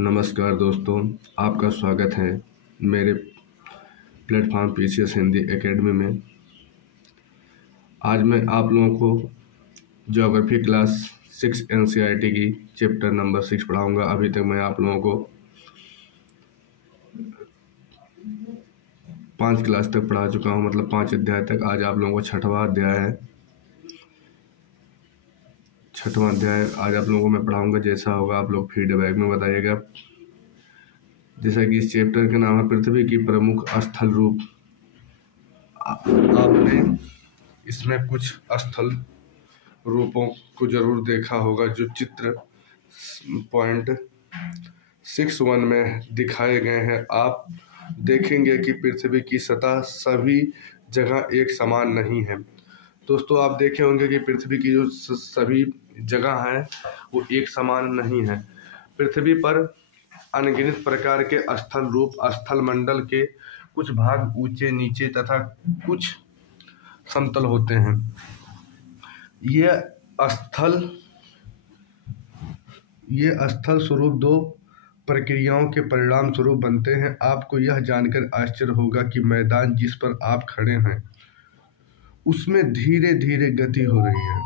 नमस्कार दोस्तों, आपका स्वागत है मेरे प्लेटफॉर्म पीसीएस हिंदी एकेडमी में। आज मैं आप लोगों को ज्योग्राफी क्लास 6 एनसीईआरटी की चैप्टर नंबर 6 पढ़ाऊंगा। अभी तक मैं आप लोगों को 5 क्लास तक पढ़ा चुका हूं, मतलब 5 अध्याय तक। आज आप लोगों को छठवां अध्याय है। छठवां अध्याय आज आप लोगों को मैं पढ़ाऊंगा। जैसा होगा आप लोग फीडबैक में बताइएगा। जैसा कि इस चैप्टर का नाम है पृथ्वी की प्रमुख स्थल रूप। आपने इसमें कुछ स्थल रूपों को जरूर देखा होगा जो चित्र पॉइंट 61 में दिखाए गए हैं। आप देखेंगे कि पृथ्वी की सतह सभी जगह एक समान नहीं है। दोस्तों, आप देखे होंगे कि पृथ्वी की जो सभी जगह है वो एक समान नहीं है। पृथ्वी पर अनगिनत प्रकार के स्थल रूप स्थल मंडल के कुछ भाग ऊंचे नीचे तथा कुछ समतल होते हैं। ये स्थल स्वरूप दो प्रक्रियाओं के परिणाम स्वरूप बनते हैं। आपको यह जानकर आश्चर्य होगा कि मैदान जिस पर आप खड़े हैं उसमें धीरे धीरे गति हो रही है।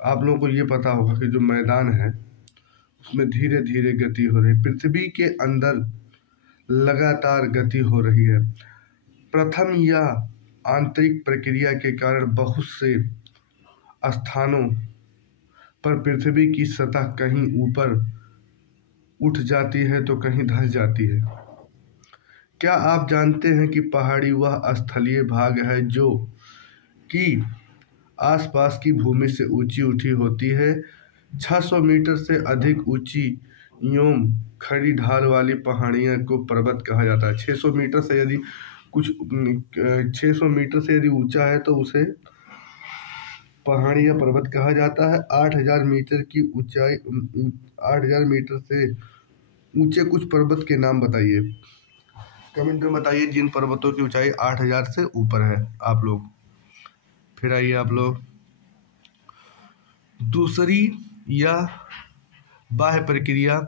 आप लोगों को ये पता होगा कि जो मैदान है उसमें धीरे धीरे गति हो रही है। पृथ्वी के अंदर लगातार गति हो रही है। प्रथम यह आंतरिक प्रक्रिया के कारण बहुत से स्थानों पर पृथ्वी की सतह कहीं ऊपर उठ जाती है तो कहीं धंस जाती है। क्या आप जानते हैं कि पहाड़ी वह स्थलीय भाग है जो कि आसपास की भूमि से ऊंची उठी होती है। 600 मीटर से अधिक ऊंची एवं खड़ी ढाल वाली पहाड़ियों को पर्वत कहा जाता है। 600 मीटर से यदि ऊंचा है तो उसे पहाड़ी या पर्वत कहा जाता है। 8000 मीटर की ऊंचाई 8000 मीटर से ऊंचे कुछ पर्वत के नाम बताइए। कमेंट में बताइए जिन पर्वतों की ऊंचाई 8000 से ऊपर है। आप लोग फिर आइए। आप लोग दूसरी यह बाह्य प्रक्रिया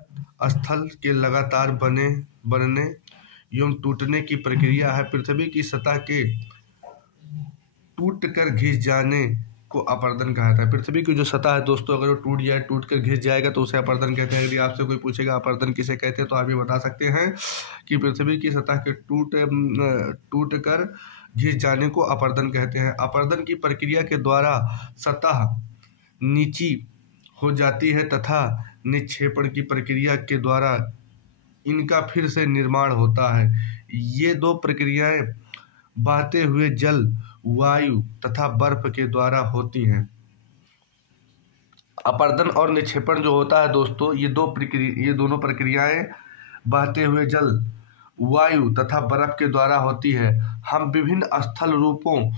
स्थल के लगातार बनने एवं टूटने की प्रक्रिया है। पृथ्वी की सतह के टूट कर घिस जाने को अपर्दन कहा जाता है। पृथ्वी की जो सतह है दोस्तों, अगर वो टूट कर घिस जाएगा तो उसे अपर्दन कहते हैं। यदि आपसे कोई पूछेगा अपर्दन किसे कहते हैं तो आप ये बता सकते हैं कि पृथ्वी की सतह के टूट कर घिस जाने को अपर्दन कहते हैं। अपर्दन की प्रक्रिया के द्वारा सतह नीची हो जाती है तथा निक्षेपण की प्रक्रिया के द्वारा इनका फिर से निर्माण होता है। ये दो प्रक्रियाएं बहते हुए जल, वायु तथा बर्फ के द्वारा होती हैं। अपर्दन और निक्षेपण जो होता है दोस्तों, ये दोनों प्रक्रियाएं बहते हुए जल, वायु तथा बर्फ के द्वारा होती है। हम विभिन्न स्थल रूपों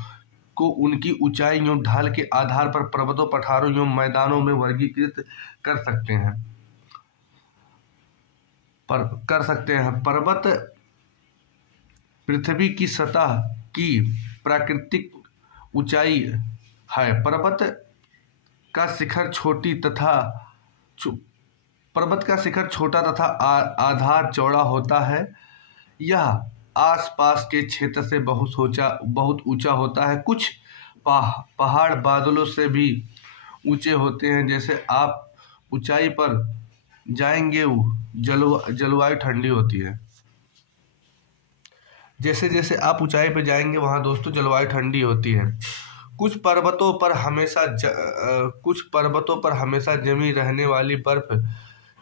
को उनकी ऊंचाई एवं ढाल के आधार पर पर्वतों, पठारों एवं मैदानों में वर्गीकृत कर सकते हैं। पर्वत पृथ्वी की सतह की प्राकृतिक ऊंचाई है। पर्वत का शिखर छोटा तथा आधार चौड़ा होता है। यह आसपास के क्षेत्र से बहुत ऊंचा होता है। कुछ पहाड़ बादलों से भी ऊंचे होते हैं। जैसे आप ऊंचाई पर जाएंगे जलवायु ठंडी होती है। जैसे जैसे आप ऊंचाई पर जाएंगे वहां दोस्तों जलवायु ठंडी होती है। कुछ पर्वतों पर हमेशा जमी रहने वाली बर्फ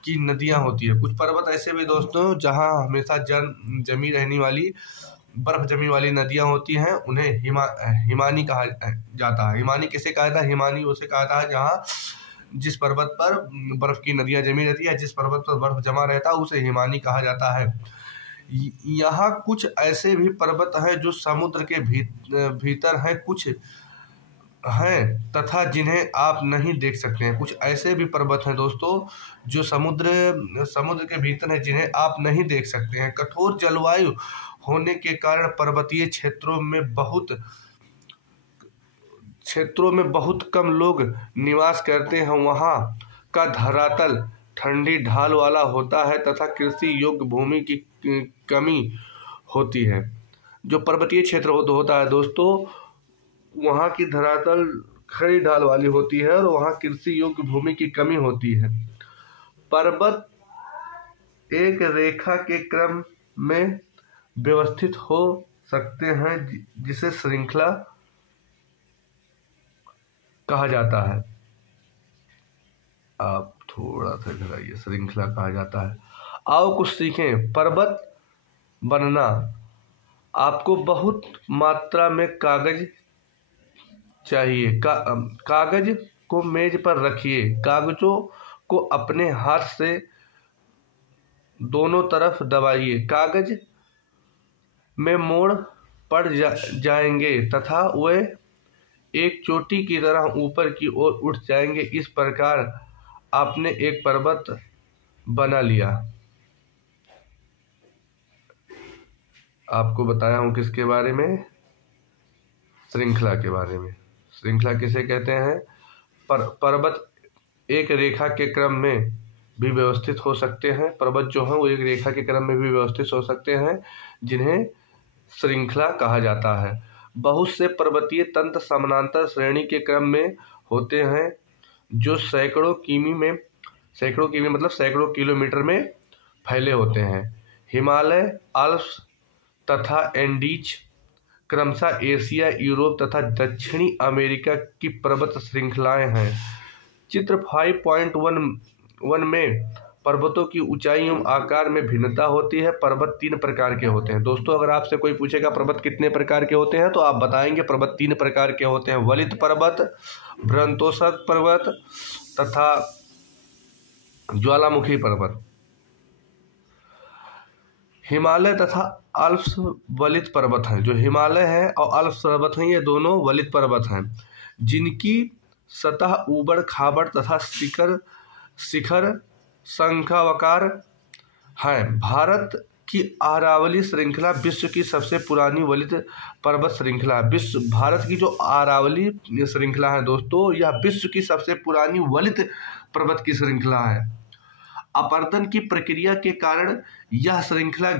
की नदियां होती है। कुछ पर्वत ऐसे भी दोस्तों जहां हमेशा जमी रहने वाली बर्फ जमी वाली नदियां होती हैं, उन्हें हिमानी कहा जाता है। हिमानी किसे कहा जाता है? हिमानी उसे कहा जाता है जहां जिस पर्वत पर बर्फ की नदियां जमी रहती है, जिस पर्वत पर बर्फ जमा रहता है उसे हिमानी कहा जाता है। यहाँ कुछ ऐसे भी पर्वत हैं जो समुद्र के भीतर हैं, कुछ हैं तथा जिन्हें आप नहीं देख सकते हैं। कुछ ऐसे भी पर्वत हैं दोस्तों जो समुद्र के भीतर हैं जिन्हें आप नहीं देख सकते हैं। कठोर जलवायु होने के कारण पर्वतीय क्षेत्रों में बहुत कम लोग निवास करते हैं। वहाँ का धरातल ठंडी ढाल वाला होता है तथा कृषि योग्य भूमि की कमी होती है। जो पर्वतीय क्षेत्र होता है दोस्तों, वहाँ की धरातल खड़ी ढाल वाली होती है और वहाँ कृषि योग्य भूमि की कमी होती है। पर्वत एक रेखा के क्रम में व्यवस्थित हो सकते हैं जिसे श्रृंखला कहा जाता है। आप थोड़ा सा इधर आइए, श्रृंखला कहा जाता है। आओ कुछ सीखें। पर्वत बनना, आपको बहुत मात्रा में कागज चाहिए। कागज को मेज पर रखिए। कागजों को अपने हाथ से दोनों तरफ दबाइए। कागज में मोड़ पड़ जाएंगे तथा वे एक चोटी की तरह ऊपर की ओर उठ जाएंगे। इस प्रकार आपने एक पर्वत बना लिया। आपको बताया हूं किसके बारे में? श्रृंखला के बारे में। श्रृंखला किसे कहते हैं? पर्वत एक रेखा के क्रम में भी व्यवस्थित हो सकते हैं। पर्वत जो है वो एक रेखा के क्रम में भी व्यवस्थित हो सकते हैं, जिन्हें श्रृंखला कहा जाता है। बहुत से पर्वतीय तंत्र समानांतर श्रेणी के क्रम में होते हैं, जो सैकड़ों किमी मतलब सैकड़ों किलोमीटर में फैले होते हैं। हिमालय, आल्प्स तथा एंडीज क्रमशः एशिया, यूरोप तथा दक्षिणी अमेरिका की पर्वत श्रृंखलाएं हैं। चित्र 5.1 में पर्वतों की ऊंचाई एवं आकार में भिन्नता होती है। पर्वत 3 प्रकार के होते हैं। दोस्तों, अगर आपसे कोई पूछेगा पर्वत कितने प्रकार के होते हैं, तो आप बताएंगे पर्वत 3 प्रकार के होते हैं। वलित पर्वत, भ्रंतोसर्ग पर्वत तथा ज्वालामुखी पर्वत। हिमालय तथा आल्प्स वलित पर्वत हैं। जो हिमालय है और आल्प्स पर्वत हैं, ये दोनों वलित पर्वत हैं, जिनकी सतह ऊबड़ खाबड़ तथा शिखर शंखाकार है। भारत की अरावली श्रृंखला विश्व की सबसे पुरानी वलित पर्वत श्रृंखला है। भारत की जो अरावली श्रृंखला है दोस्तों, यह विश्व की सबसे पुरानी वलित पर्वत की श्रृंखला है। अपरदन की प्रक्रिया के कारण यह श्रृंखला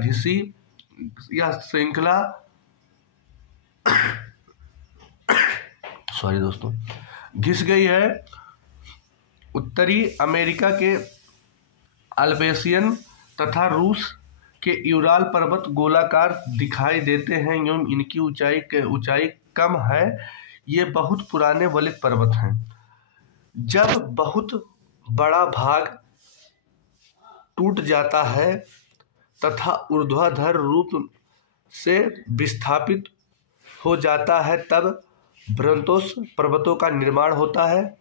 घिस गई है। उत्तरी अमेरिका के अल्पेशियन तथा रूस के यूराल पर्वत गोलाकार दिखाई देते हैं एवं इनकी ऊंचाई कम है। ये बहुत पुराने वलित पर्वत हैं। जब बहुत बड़ा भाग टूट जाता है तथा ऊर्ध्वाधर रूप से विस्थापित हो जाता है, तब भ्रंतोस पर्वतों का निर्माण होता है।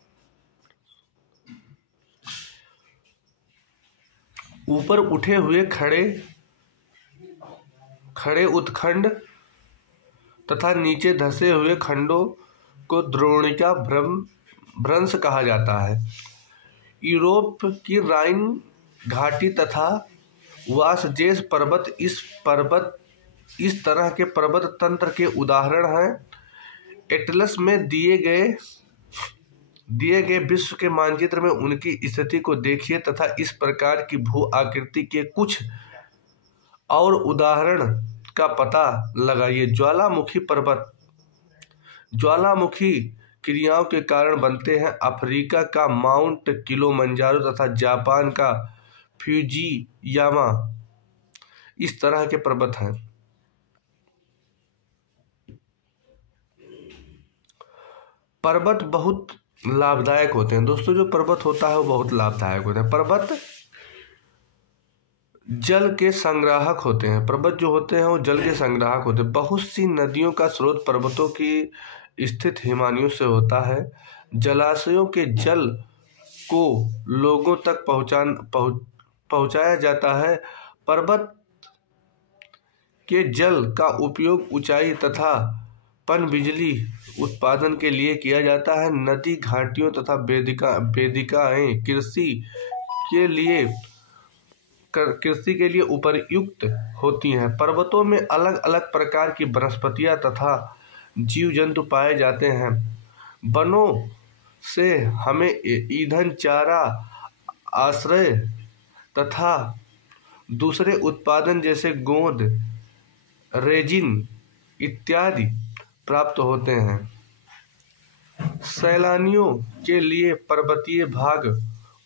ऊपर उठे हुए खड़े उत्खंड तथा नीचे धंसे हुए खंडों को द्रोणिका भ्रंश कहा जाता है। यूरोप की राइन घाटी तथा वासजेस पर्वत इस तरह के पर्वत तंत्र के उदाहरण हैं। एटलस में दिए गए विश्व के मानचित्र में उनकी स्थिति को देखिए तथा इस प्रकार की भू आकृति के कुछ और उदाहरण का पता लगाइए। ज्वालामुखी पर्वत ज्वालामुखी क्रियाओं के कारण बनते हैं। अफ्रीका का माउंट किलिमंजारो तथा जापान का फ्यूजियामा इस तरह के पर्वत हैं। पर्वत बहुत लाभदायक होते हैं दोस्तों। जो पर्वत होता है वो बहुत लाभदायक होते हैं। पर्वत जल के संग्राहक होते हैं। पर्वत जो होते हैं वो जल के संग्राहक होते हैं। बहुत सी नदियों का स्रोत पर्वतों की स्थित हिमानियों से होता है। जलाशयों के जल को लोगों तक पहुंचाया जाता है। पर्वत के जल का उपयोग ऊंचाई तथा पनबिजली उत्पादन के लिए किया जाता है। नदी, घाटियों तथा वेदिकाएं कृषि के लिए उपयुक्त होती हैं। पर्वतों में अलग अलग प्रकार की वनस्पतियां तथा जीव जंतु पाए जाते हैं। वनों से हमें ईंधन, चारा आश्रय तथा दूसरे उत्पादन जैसे गोंद, रेजिन इत्यादि प्राप्त होते हैं। सैलानियों के लिए पर्वतीय भाग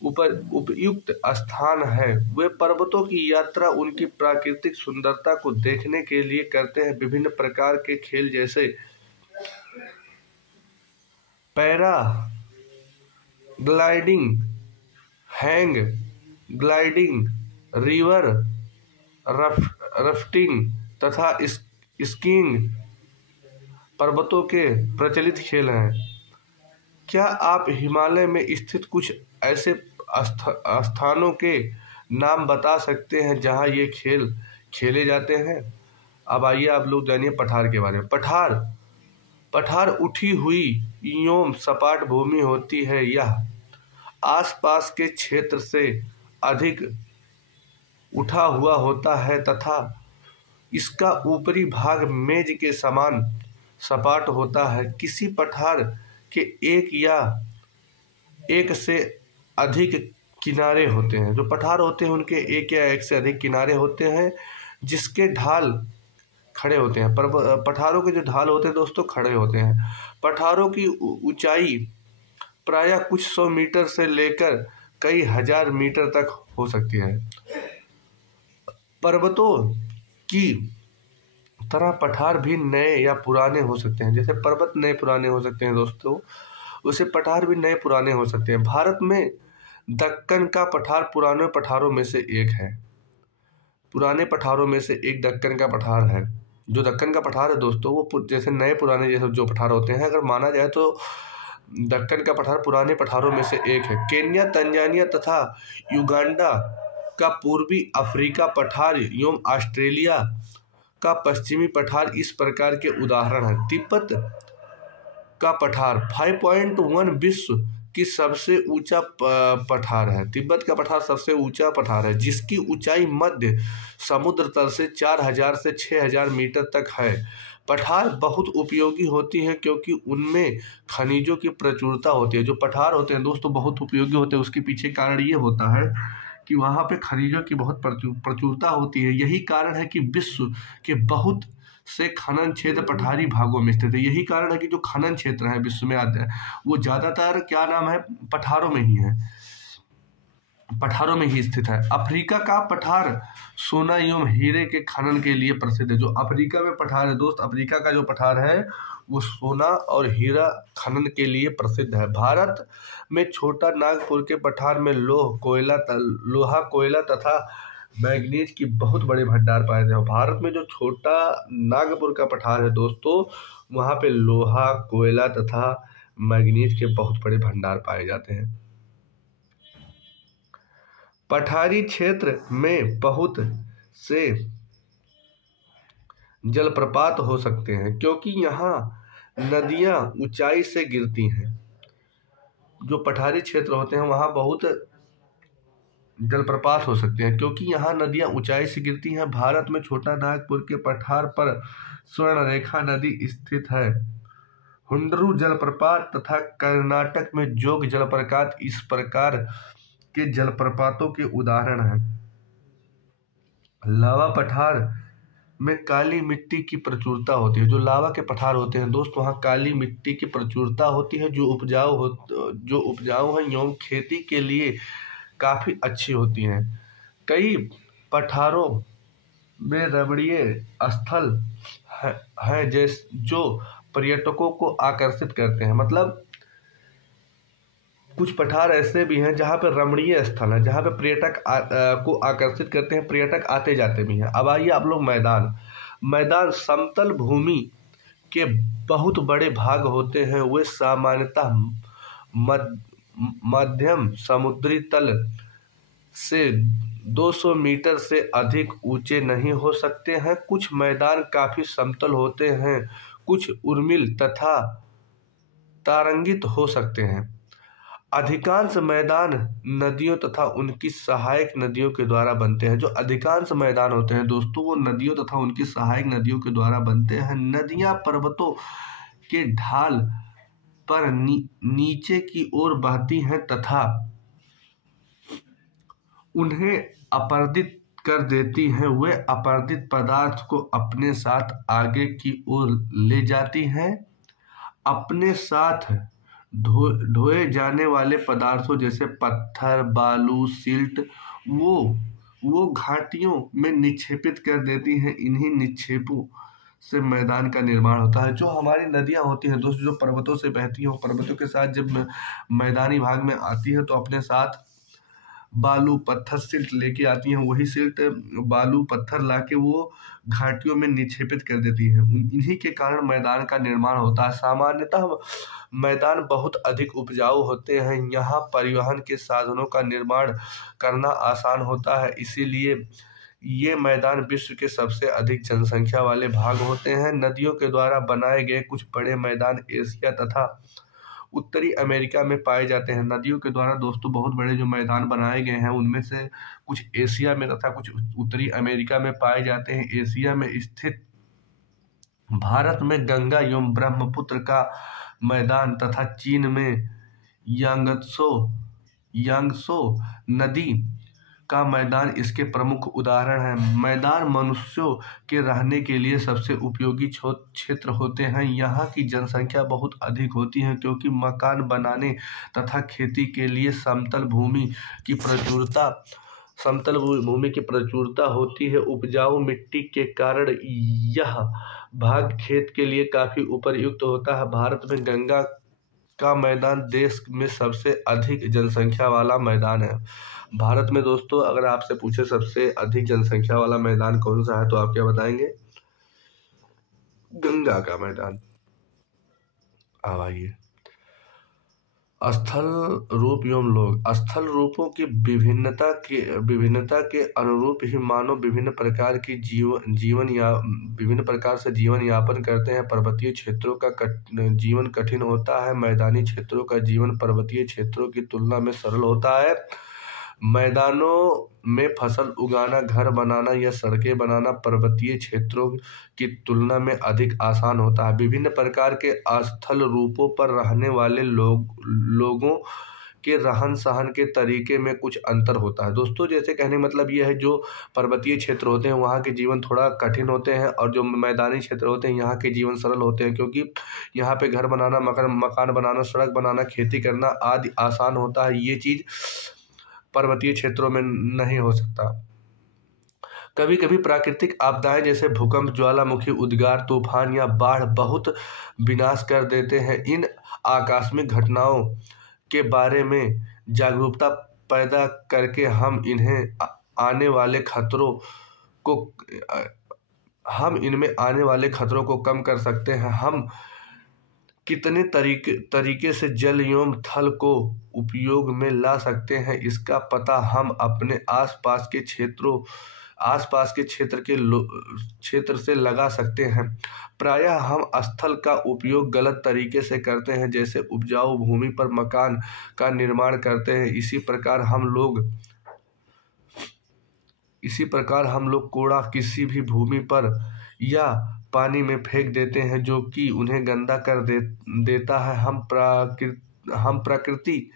उपयुक्त स्थान है। वे पर्वतों की यात्रा उनकी प्राकृतिक सुंदरता को देखने के लिए करते हैं। विभिन्न प्रकार के खेल जैसे para gliding, hang gliding, river rafting तथा स्कीइंग पर्वतों के प्रचलित खेल हैं। क्या आप हिमालय में स्थित कुछ ऐसे स्थानों के नाम बता सकते हैं जहां ये खेल खेले जाते हैं? अब आइए आप लोग जानिए पठार के बारे में। पठार उठी हुई एवं सपाट भूमि होती है। यह आसपास के क्षेत्र से अधिक उठा हुआ होता है तथा इसका ऊपरी भाग मेज के समान सपाट होता है। किसी पठार के एक या एक से अधिक किनारे होते हैं। जो पठार होते हैं उनके एक या एक से अधिक किनारे होते हैं जिसके ढाल खड़े होते हैं। पर पठारों के जो ढाल होते हैं दोस्तों खड़े होते हैं। पठारों की ऊंचाई प्रायः कुछ 100 मीटर से लेकर कई हजार मीटर तक हो सकती है। पर्वतों की तरह पठार भी नए या पुराने हो सकते हैं। जैसे पर्वत नए पुराने हो सकते हैं दोस्तों, वैसे पठार भी नए पुराने हो सकते हैं। भारत में दक्कन का पठार पुराने पठारों में से एक है। पुराने पठारों में से एक दक्कन का पठार है। जो दक्कन का पठार है दोस्तों वो जैसे नए पुराने जैसे जो पठार होते हैं, अगर माना जाए तो दक्कन का पठार पुराने पठारों में से एक है। केन्या, तंजानिया तथा युगांडा का पूर्वी अफ्रीका पठार एवं ऑस्ट्रेलिया का पश्चिमी पठार इस प्रकार के उदाहरण हैं। तिब्बत का पठार 5.1 विश्व की सबसे ऊंचा पठार है। तिब्बत का पठार सबसे ऊंचा पठार है जिसकी ऊंचाई मध्य समुद्र तल से 4000 से 6000 मीटर तक है। पठार बहुत उपयोगी होती हैं क्योंकि उनमें खनिजों की प्रचुरता होती है। जो पठार होते हैं दोस्तों बहुत उपयोगी होते हैं, उसके पीछे कारण ये होता है कि वहाँ पे खनिजों की बहुत प्रचुरता होती है। यही कारण है कि विश्व के बहुत से खनन क्षेत्र पठारी भागों में स्थित है। यही कारण है कि जो खनन क्षेत्र है विश्व में आते हैं वो ज़्यादातर क्या नाम है पठारों में ही है, पठारों में ही स्थित है। अफ्रीका का पठार सोना एवं हीरे के खनन के लिए प्रसिद्ध है। जो अफ्रीका में पठार है दोस्त, अफ्रीका का जो पठार है वो सोना और हीरा खनन के लिए प्रसिद्ध है। भारत में छोटा नागपुर के पठार में लोहा कोयला तथा मैग्नीज की बहुत बड़े भंडार पाए जाते हैं। भारत में जो छोटा नागपुर का पठार है दोस्तों वहाँ पे लोहा, कोयला तथा मैग्नीज के बहुत बड़े भंडार पाए जाते हैं। पठारी क्षेत्र में बहुत से जलप्रपात हो सकते हैं क्योंकि यहाँ नदियाँ ऊंचाई से गिरती हैं। जो पठारी क्षेत्र होते हैं वहाँ बहुत जलप्रपात हो सकते हैं क्योंकि यहाँ नदियाँ ऊंचाई से गिरती हैं। भारत में छोटा नागपुर के पठार पर स्वर्णरेखा नदी स्थित है। हुंडरू जलप्रपात तथा कर्नाटक में जोग जलप्रपात इस प्रकार के जलप्रपातों के उदाहरण हैं। लावा पठार में काली मिट्टी की प्रचुरता होती है। जो लावा के पठार होते हैं दोस्त वहाँ काली मिट्टी की प्रचुरता होती है जो उपजाऊ है एवं खेती के लिए काफ़ी अच्छी होती हैं। कई पठारों में रमणीय स्थल हैं जो पर्यटकों को आकर्षित करते हैं। मतलब कुछ पठार ऐसे भी हैं जहाँ पर रमणीय स्थल है, जहाँ पे पर्यटक को आकर्षित करते हैं, पर्यटक आते जाते भी हैं। अब आइए आप लोग मैदान समतल भूमि के बहुत बड़े भाग होते हैं। वे सामान्यतः मध्यम समुद्री तल से 200 मीटर से अधिक ऊंचे नहीं हो सकते हैं। कुछ मैदान काफ़ी समतल होते हैं, कुछ उर्मिल तथा तारांकित हो सकते हैं। अधिकांश मैदान नदियों तथा उनकी सहायक नदियों के द्वारा बनते हैं। जो अधिकांश मैदान होते हैं दोस्तों वो नदियों तथा उनकी सहायक नदियों के द्वारा बनते हैं। नदियां पर्वतों के ढाल पर नीचे की ओर बहती हैं तथा उन्हें अपरदित कर देती हैं। वे अपरदित पदार्थ को अपने साथ आगे की ओर ले जाती हैं। अपने साथ ढोए जाने वाले पदार्थों जैसे पत्थर, बालू, सिल्ट वो घाटियों में निक्षेपित कर देती हैं। इन्हीं निक्षेपों से मैदान का निर्माण होता है। जो हमारी नदियां होती हैं दोस्तों, जो पर्वतों से बहती हैं, पर्वतों के साथ जब मैदानी भाग में आती है तो अपने साथ बालू, पत्थर, सिल्ट लेके आती हैं। वही सिल्ट, बालू, पत्थर लाके वो घाटियों में निक्षेपित कर देती हैं। इन्हीं के कारण मैदान का निर्माण होता है। सामान्यतः मैदान बहुत अधिक उपजाऊ होते हैं। यहाँ परिवहन के साधनों का निर्माण करना आसान होता है, इसीलिए ये मैदान विश्व के सबसे अधिक जनसंख्या वाले भाग होते हैं। नदियों के द्वारा बनाए गए कुछ बड़े मैदान एशिया तथा उत्तरी अमेरिका में पाए जाते हैं। नदियों के द्वारा दोस्तों बहुत बड़े जो मैदान बनाए गए हैं उनमें से कुछ एशिया में तथा कुछ उत्तरी अमेरिका में पाए जाते हैं। एशिया में स्थित भारत में गंगा एवं ब्रह्मपुत्र का मैदान तथा चीन में यांगत्सो नदी का मैदान इसके प्रमुख उदाहरण हैं। मैदान मनुष्यों के रहने के लिए सबसे उपयोगी क्षेत्र होते हैं। यहाँ की जनसंख्या बहुत अधिक होती है क्योंकि मकान बनाने तथा खेती के लिए समतल भूमि की प्रचुरता होती है। उपजाऊ मिट्टी के कारण यह भाग खेत के लिए काफी उपयुक्त होता है। भारत में गंगा का मैदान देश में सबसे अधिक जनसंख्या वाला मैदान है। भारत में दोस्तों अगर आपसे पूछे सबसे अधिक जनसंख्या वाला मैदान कौन सा है तो आप क्या बताएंगे? गंगा का मैदान। अब आइए स्थल रूप एवं लोग। स्थल रूपों की विभिन्नता के अनुरूप ही मानव विभिन्न प्रकार से जीवन यापन करते हैं। पर्वतीय क्षेत्रों का जीवन कठिन होता है। मैदानी क्षेत्रों का जीवन पर्वतीय क्षेत्रों की तुलना में सरल होता है। मैदानों में फसल उगाना, घर बनाना या सड़कें बनाना पर्वतीय क्षेत्रों की तुलना में अधिक आसान होता है। विभिन्न प्रकार के स्थल रूपों पर रहने वाले लोगों के रहन सहन के तरीके में कुछ अंतर होता है। दोस्तों जैसे कहने मतलब यह है, जो पर्वतीय क्षेत्र होते हैं वहाँ के जीवन थोड़ा कठिन होते हैं और जो मैदानी क्षेत्र होते हैं यहाँ के जीवन सरल होते हैं, क्योंकि यहाँ पे घर बनाना, मकान बनाना, सड़क बनाना, खेती करना आदि आसान होता है। ये चीज़ पर्वतीय क्षेत्रों में नहीं हो सकता। कभी कभी प्राकृतिक आपदाएं जैसे भूकंप, ज्वालामुखी, उद्गार, तूफान या बाढ़ बहुत विनाश कर देते हैं। इन आकस्मिक घटनाओं के बारे में जागरूकता पैदा करके हम इनमें आने वाले खतरों को कम कर सकते हैं। हम कितने तरीके से जल एवं थल को उपयोग में ला सकते हैं, इसका पता हम अपने आसपास के क्षेत्र से लगा सकते हैं। प्रायः हम स्थल का उपयोग गलत तरीके से करते हैं, जैसे उपजाऊ भूमि पर मकान का निर्माण करते हैं। इसी प्रकार हम लोग कूड़ा किसी भी भूमि पर या पानी में फेंक देते हैं, जो कि उन्हें गंदा कर देता है। हम प्रकृति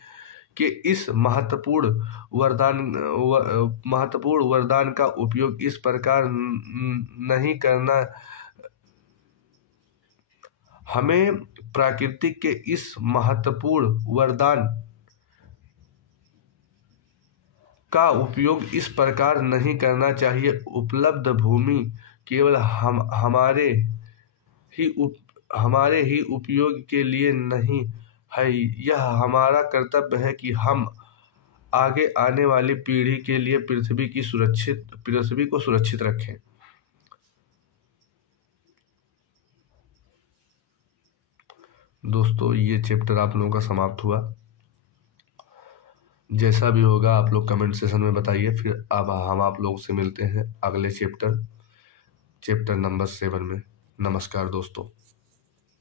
के इस महत्वपूर्ण वरदान का उपयोग इस प्रकार नहीं करना। हमें प्रकृति के इस महत्वपूर्ण वरदान का उपयोग इस प्रकार नहीं करना चाहिए। उपलब्ध भूमि केवल हमारे ही उपयोग के लिए नहीं है। यह हमारा कर्तव्य है कि हम आगे आने वाली पीढ़ी के लिए पृथ्वी को सुरक्षित रखें। दोस्तों ये चैप्टर आप लोगों का समाप्त हुआ। जैसा भी होगा आप लोग कमेंट सेशन में बताइए। फिर अब हम आप लोगों से मिलते हैं अगले चैप्टर नंबर 7 में। नमस्कार दोस्तों।